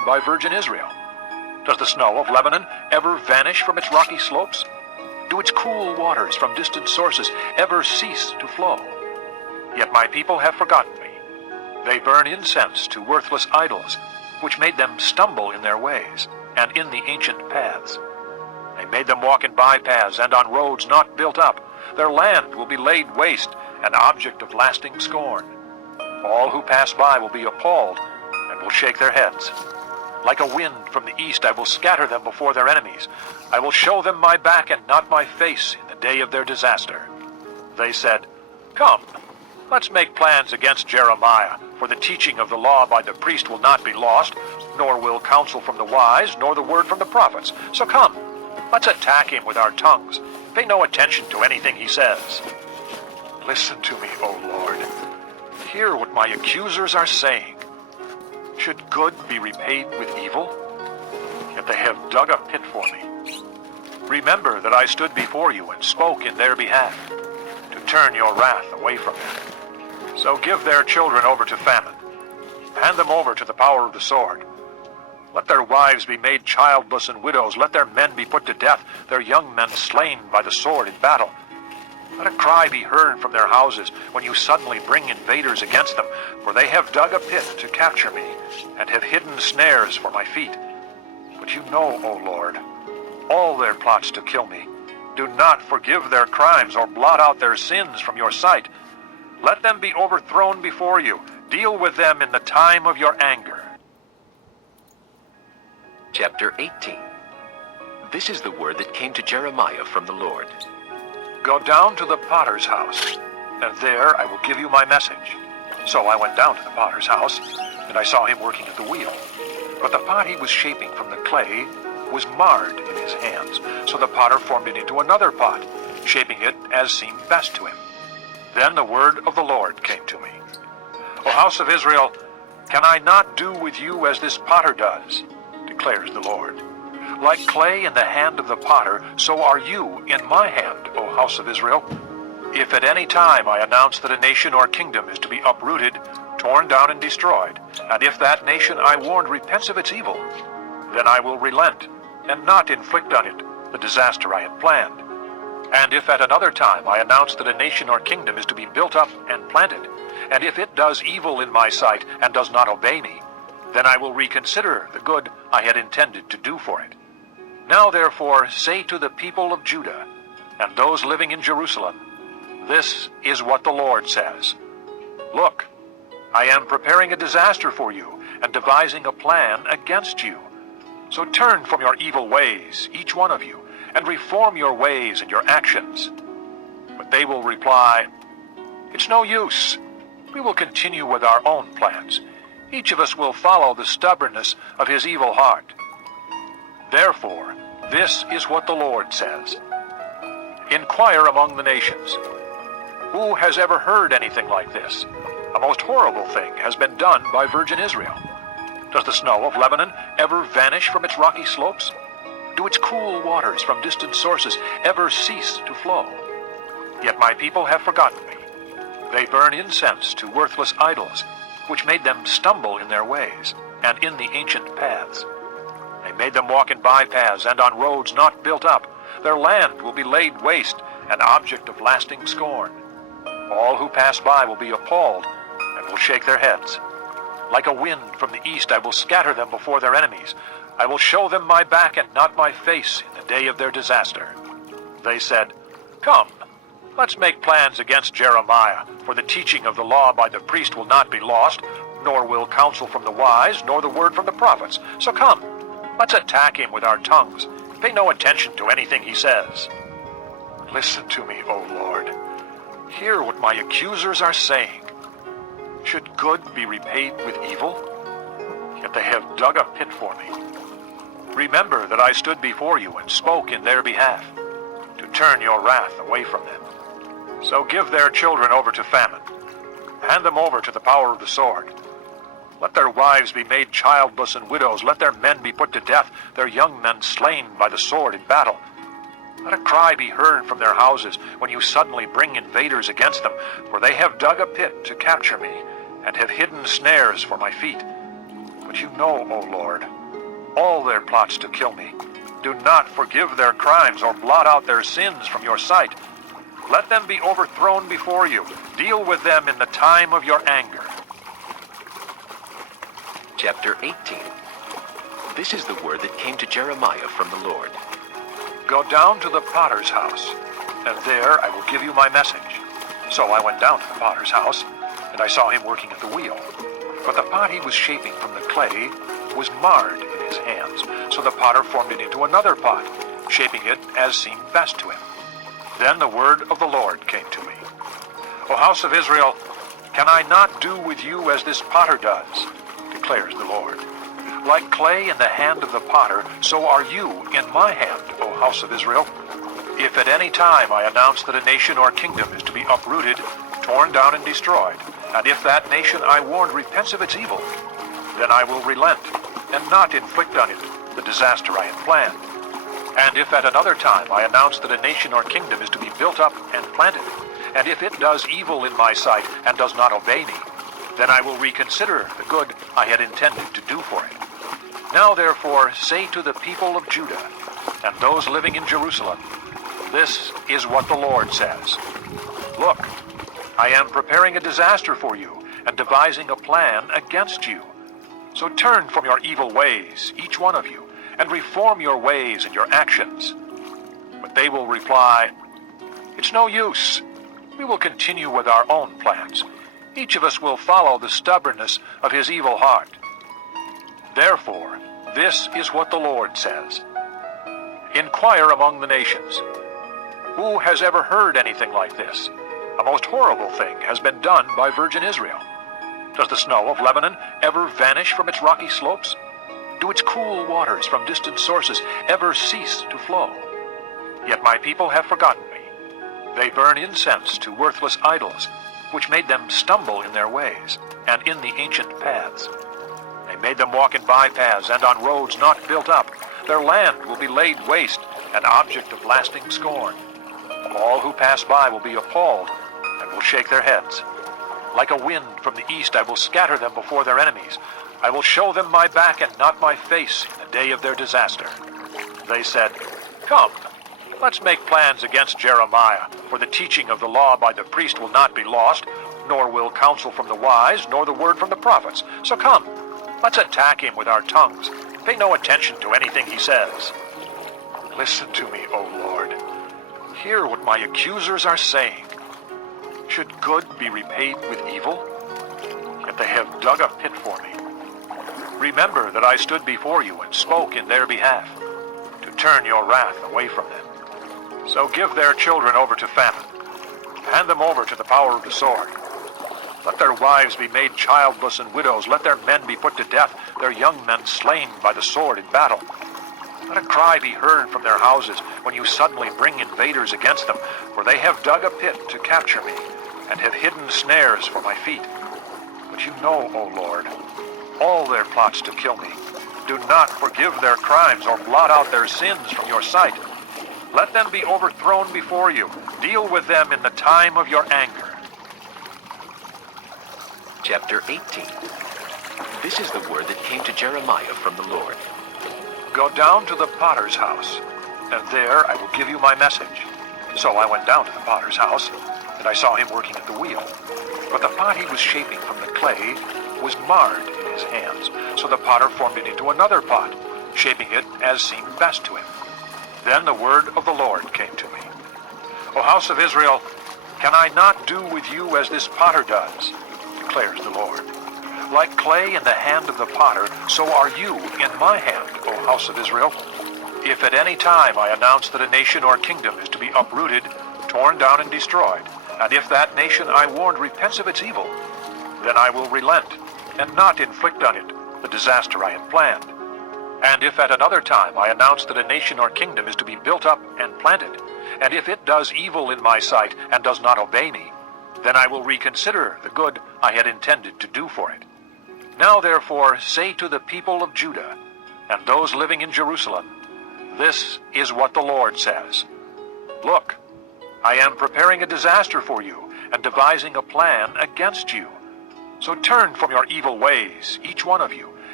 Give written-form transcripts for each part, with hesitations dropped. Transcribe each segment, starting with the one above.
by virgin Israel? Does the snow of Lebanon ever vanish from its rocky slopes? Do its cool waters from distant sources ever cease to flow? Yet my people have forgotten me. They burn incense to worthless idols, which made them stumble in their ways and in the ancient paths. They made them walk in bypaths and on roads not built up. Their land will be laid waste, an object of lasting scorn. All who pass by will be appalled and will shake their heads. Like a wind from the east, I will scatter them before their enemies. I will show them my back and not my face in the day of their disaster. They said, "Come, let's make plans against Jeremiah, for the teaching of the law by the priest will not be lost, nor will counsel from the wise, nor the word from the prophets. So come, let's attack him with our tongues. Pay no attention to anything he says." Listen to me, O Lord. Hear what my accusers are saying. Should good be repaid with evil? Yet they have dug a pit for me. Remember that I stood before you and spoke in their behalf, to turn your wrath away from them. So give their children over to famine. Hand them over to the power of the sword. Let their wives be made childless and widows. Let their men be put to death, their young men slain by the sword in battle. Let a cry be heard from their houses when you suddenly bring invaders against them, for they have dug a pit to capture me and have hidden snares for my feet. But you know, O Lord, all their plots to kill me. Do not forgive their crimes or blot out their sins from your sight. Let them be overthrown before you. Deal with them in the time of your anger. Chapter 18. This is the word that came to Jeremiah from the Lord. Go down to the potter's house, and there I will give you my message. So I went down to the potter's house, and I saw him working at the wheel. But the pot he was shaping from the clay was marred in his hands. So the potter formed it into another pot, shaping it as seemed best to him. Then the word of the Lord came to me. O house of Israel, can I not do with you as this potter does? Declares the Lord. Like clay in the hand of the potter, so are you in my hand, O house of Israel. If at any time I announce that a nation or kingdom is to be uprooted, torn down and destroyed, and if that nation I warned repents of its evil, then I will relent and not inflict on it the disaster I had planned. And if at another time I announce that a nation or kingdom is to be built up and planted, and if it does evil in my sight and does not obey me, then I will reconsider the good I had intended to do for it. Now therefore say to the people of Judah and those living in Jerusalem, this is what the Lord says. Look, I am preparing a disaster for you and devising a plan against you. So turn from your evil ways, each one of you, and reform your ways and your actions. But they will reply, it's no use. We will continue with our own plans. Each of us will follow the stubbornness of his evil heart. Therefore, this is what the Lord says. Inquire among the nations. Who has ever heard anything like this? A most horrible thing has been done by virgin Israel. Does the snow of Lebanon ever vanish from its rocky slopes? Do its cool waters from distant sources ever cease to flow? Yet my people have forgotten me. They burn incense to worthless idols, which made them stumble in their ways and in the ancient paths. They made them walk in bypaths and on roads not built up. Their land will be laid waste, an object of lasting scorn. All who pass by will be appalled and will shake their heads. Like a wind from the east, I will scatter them before their enemies. I will show them my back and not my face in the day of their disaster. They said, come, let's make plans against Jeremiah, for the teaching of the law by the priest will not be lost, nor will counsel from the wise, nor the word from the prophets. So come, let's attack him with our tongues. Pay no attention to anything he says. Listen to me, O Lord. Hear what my accusers are saying. Should good be repaid with evil? Yet they have dug a pit for me. Remember that I stood before you and spoke in their behalf, to turn your wrath away from them. So give their children over to famine. Hand them over to the power of the sword. Let their wives be made childless and widows. Let their men be put to death, their young men slain by the sword in battle. Let a cry be heard from their houses when you suddenly bring invaders against them, for they have dug a pit to capture me and have hidden snares for my feet. But you know, O Lord, all their plots to kill me. Do not forgive their crimes or blot out their sins from your sight. Let them be overthrown before you. Deal with them in the time of your anger. Chapter 18. This is the word that came to Jeremiah from the Lord. Go down to the potter's house, and there I will give you my message. So I went down to the potter's house, and I saw him working at the wheel. But the pot he was shaping from the clay was marred in his hands. So the potter formed it into another pot, shaping it as seemed best to him. Then the word of the Lord came to me. O house of Israel, can I not do with you as this potter does? Declares the Lord. Like clay in the hand of the potter, so are you in my hand, O house of Israel. If at any time I announce that a nation or kingdom is to be uprooted, torn down and destroyed, and if that nation I warned repents of its evil, then I will relent and not inflict on it the disaster I had planned. And if at another time I announce that a nation or kingdom is to be built up and planted, and if it does evil in my sight and does not obey me, then I will reconsider the good I had intended to do for it. Now therefore say to the people of Judah and those living in Jerusalem, this is what the Lord says. Look, I am preparing a disaster for you and devising a plan against you. So turn from your evil ways, each one of you, and reform your ways and your actions. But they will reply, it's no use. We will continue with our own plans. Each of us will follow the stubbornness of his evil heart. Therefore, this is what the Lord says. Inquire among the nations. Who has ever heard anything like this? A most horrible thing has been done by virgin Israel. Does the snow of Lebanon ever vanish from its rocky slopes? Do its cool waters from distant sources ever cease to flow? Yet my people have forgotten me. They burn incense to worthless idols, which made them stumble in their ways and in the ancient paths. They made them walk in bypaths and on roads not built up. Their land will be laid waste, an object of lasting scorn. All who pass by will be appalled and will shake their heads. Like a wind from the east, I will scatter them before their enemies. I will show them my back and not my face in the day of their disaster. They said, come, let's make plans against Jeremiah, for the teaching of the law by the priest will not be lost, nor will counsel from the wise, nor the word from the prophets. So come, let's attack him with our tongues. Pay no attention to anything he says. Listen to me, O Lord. Hear what my accusers are saying. Should good be repaid with evil? Yet they have dug a pit for me. Remember that I stood before you and spoke in their behalf, to turn your wrath away from them. So give their children over to famine. Hand them over to the power of the sword. Let their wives be made childless and widows. Let their men be put to death, their young men slain by the sword in battle. Let a cry be heard from their houses when you suddenly bring invaders against them, for they have dug a pit to capture me, and have hidden snares for my feet. But you know, O Lord, all their plots to kill me. Do not forgive their crimes or blot out their sins from your sight. Let them be overthrown before you. Deal with them in the time of your anger. Chapter 18. This is the word that came to Jeremiah from the Lord. Go down to the potter's house, and there I will give you my message. So I went down to the potter's house, and I saw him working at the wheel. But the pot he was shaping from the clay was marred in his hands. So the potter formed it into another pot, shaping it as seemed best to him. Then the word of the Lord came to me. O house of Israel, can I not do with you as this potter does? Declares the Lord. Like clay in the hand of the potter, so are you in my hand, O house of Israel. If at any time I announce that a nation or kingdom is to be uprooted, torn down and destroyed, and if that nation I warned repents of its evil, then I will relent and not inflict on it the disaster I had planned. And if at another time I announce that a nation or kingdom is to be built up and planted, and if it does evil in my sight and does not obey me, then I will reconsider the good I had intended to do for it. Now therefore say to the people of Judah and those living in Jerusalem, this is what the Lord says. Look, I am preparing a disaster for you and devising a plan against you. So turn from your evil ways, each one of you,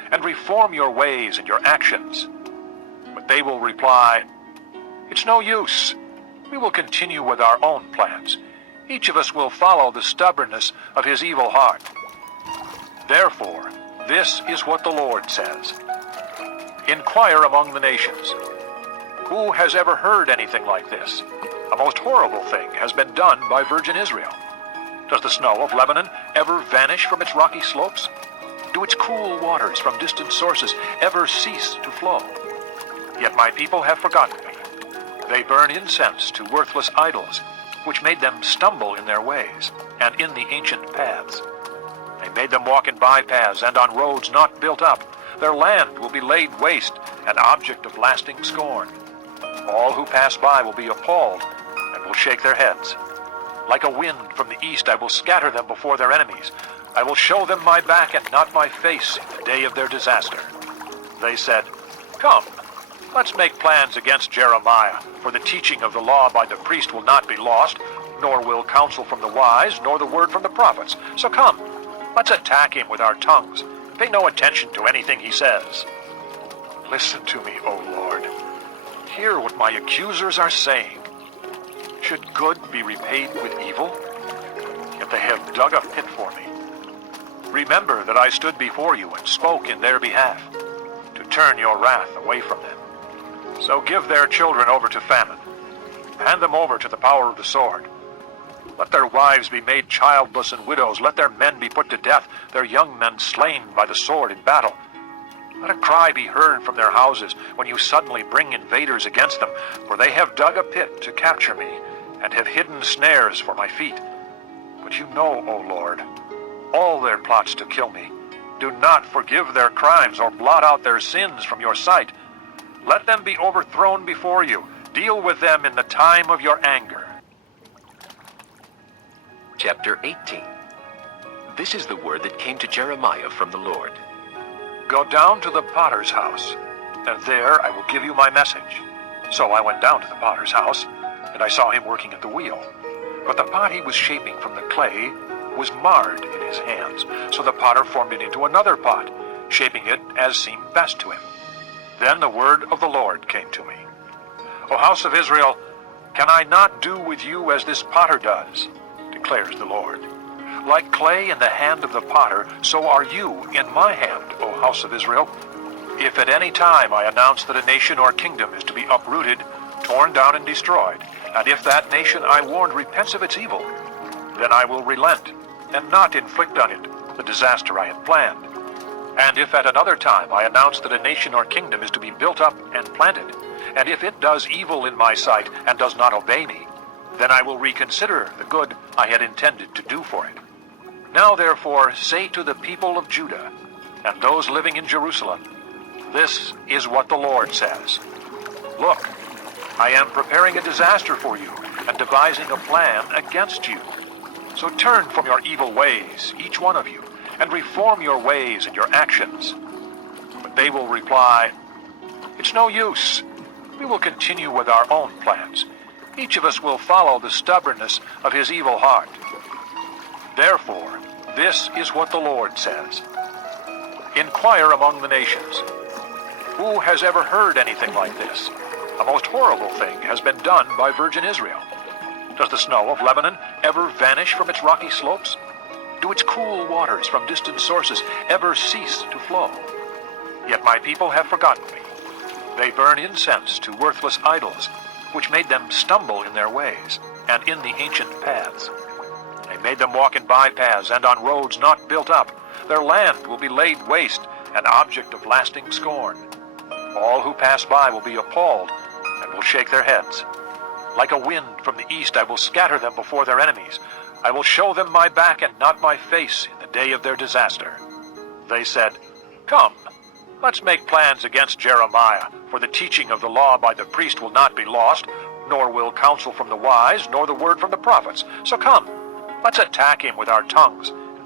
and reform your ways and your actions. But they will reply, "It's no use. We will continue with our own plans. Each of us will follow the stubbornness of his evil heart." Therefore, this is what the Lord says. Inquire among the nations. Who has ever heard anything like this? A most horrible thing has been done by virgin Israel. Does the snow of Lebanon ever vanish from its rocky slopes? Do its cool waters from distant sources ever cease to flow? Yet my people have forgotten me. They burn incense to worthless idols, which made them stumble in their ways and in the ancient paths. They made them walk in bypaths and on roads not built up. Their land will be laid waste, an object of lasting scorn. All who pass by will be appalled and will shake their heads. Like a wind from the east, I will scatter them before their enemies. I will show them my back and not my face in the day of their disaster. They said, "Come, let's make plans against Jeremiah, for the teaching of the law by the priest will not be lost, nor will counsel from the wise, nor the word from the prophets. So come, let's attack him with our tongues. Pay no attention to anything he says." Listen to me, O Lord. Hear what my accusers are saying. Should good be repaid with evil? Yet they have dug a pit for me. Remember that I stood before you and spoke in their behalf, to turn your wrath away from them. So give their children over to famine. Hand them over to the power of the sword. Let their wives be made childless and widows. Let their men be put to death, their young men slain by the sword in battle. Let a cry be heard from their houses when you suddenly bring invaders against them, for they have dug a pit to capture me and have hidden snares for my feet. But you know, O Lord, all their plots to kill me. Do not forgive their crimes or blot out their sins from your sight. Let them be overthrown before you. Deal with them in the time of your anger. Chapter 18. This is the word that came to Jeremiah from the Lord. Go down to the potter's house, and there I will give you my message. So I went down to the potter's house, and I saw him working at the wheel. But the pot he was shaping from the clay was marred in his hands. So the potter formed it into another pot, shaping it as seemed best to him. Then the word of the Lord came to me. O house of Israel, can I not do with you as this potter does? Declares the Lord. Like clay in the hand of the potter, so are you in my hand, O house of Israel. If at any time I announce that a nation or kingdom is to be uprooted, torn down and destroyed, and if that nation I warned repents of its evil, then I will relent and not inflict on it the disaster I had planned. And if at another time I announce that a nation or kingdom is to be built up and planted, and if it does evil in my sight and does not obey me, then I will reconsider the good I had intended to do for it. Now therefore say to the people of Judah and those living in Jerusalem, this is what the Lord says. Look, I am preparing a disaster for you and devising a plan against you. So turn from your evil ways, each one of you, and reform your ways and your actions. But they will reply, "It's no use. We will continue with our own plans. Each of us will follow the stubbornness of his evil heart." Therefore, this is what the Lord says. Inquire among the nations. Who has ever heard anything like this? A most horrible thing has been done by virgin Israel. Does the snow of Lebanon ever vanish from its rocky slopes? Do its cool waters from distant sources ever cease to flow? Yet my people have forgotten me. They burn incense to worthless idols, which made them stumble in their ways and in the ancient paths. They made them walk in bypaths and on roads not built up. Their land will be laid waste, an object of lasting scorn. All who pass by will be appalled and will shake their heads. Like a wind from the east, I will scatter them before their enemies. I will show them my back and not my face in the day of their disaster. They said, "Come, let's make plans against Jeremiah, for the teaching of the law by the priest will not be lost, nor will counsel from the wise, nor the word from the prophets. So come, let's attack him with our tongues.